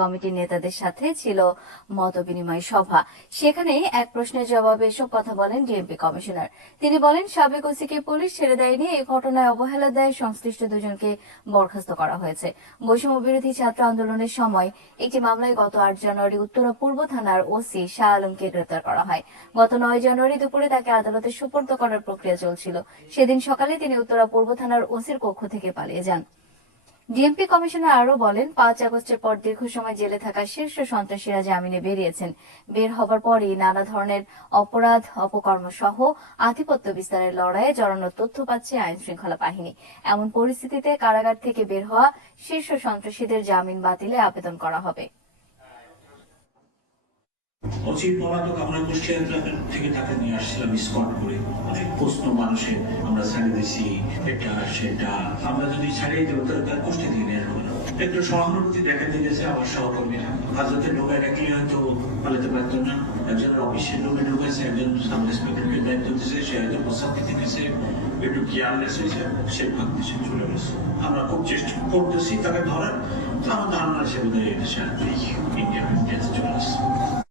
কমিটির নেতাদের সাথে ছিল মতবিনিময় সভা। সেখানে এক প্রশ্নের জবাবে এসব কথা বলেন ডিএমপি কমিশনার। তিনি বলেন, সাবেক ওসিকে পুলিশ ছেড়ে দেয়নি, এই ঘটনায় অবহেলা দেয় সংশ্লিষ্ট দুজনকে বরখাস্ত করা হয়েছে। বৈষম্য বিরোধী ছাত্র আন্দোলনের সময় একটি মামলায় গত 8 জানুয়ারি উত্তরা পূর্ব থানার ওসি শাহ আলমকে গ্রেপ্তার করা হয়। গত 9 জানুয়ারি দুপুরে তাকে আদালতে সোপর্দ করার প্রক্রিয়া চলছিল। সেদিন সকালে তিনি উত্তরা পূর্ব থানার ওসির কক্ষ থেকে পালিয়ে যান। ডিএমপি কমিশনার আরো বলেন, 5 আগস্টের পর দীর্ঘ সময় জেলে থাকা শীর্ষ সন্ত্রাসীরা জামিনে বেরিয়েছেন। বের হবার পরই নানা ধরনের অপরাধ, অপকর্ম সহ আধিপত্য বিস্তারের লড়াইয়ে জড়ানো তথ্য পাচ্ছে আইন শৃঙ্খলা বাহিনী। এমন পরিস্থিতিতে কারাগার থেকে বের হওয়া শীর্ষ সন্ত্রাসীদের জামিন বাতিলে আবেদন করা হবে। অচির পলাতক আমরা কুষ্টিয়া থেকে তাকে নিয়ে আসছিলাম স্কট করে। অনেক প্রশ্ন মানুষের, আমরা ছাড়িয়ে দিছি এটা সেটা, আমরা যদি ছাড়িয়ে দেবো তার কুষ্টিয়া থেকে নিয়ে আসবো না। একটু সহানুভূতি দেখাতে গেছে আমার সহকর্মীরা। হাজতে ঢোকায় রাখলে হয়তো পালাতে পারতো না। একজনের অফিসের লোকে ঢুকেছে, একজন সাব ইন্সপেক্টরকে দায়িত্ব দিয়েছে, সে হয়তো প্রস্তাব দিতে গেছে, একটু কেয়ারলেস হয়েছে, সে ভাগ দেশে চলে গেছে। আমরা খুব চেষ্টা করতেছি তাকে ধরার। আমার ধারণা সে বোধহয় ইন্ডিয়ান চলে আসছে।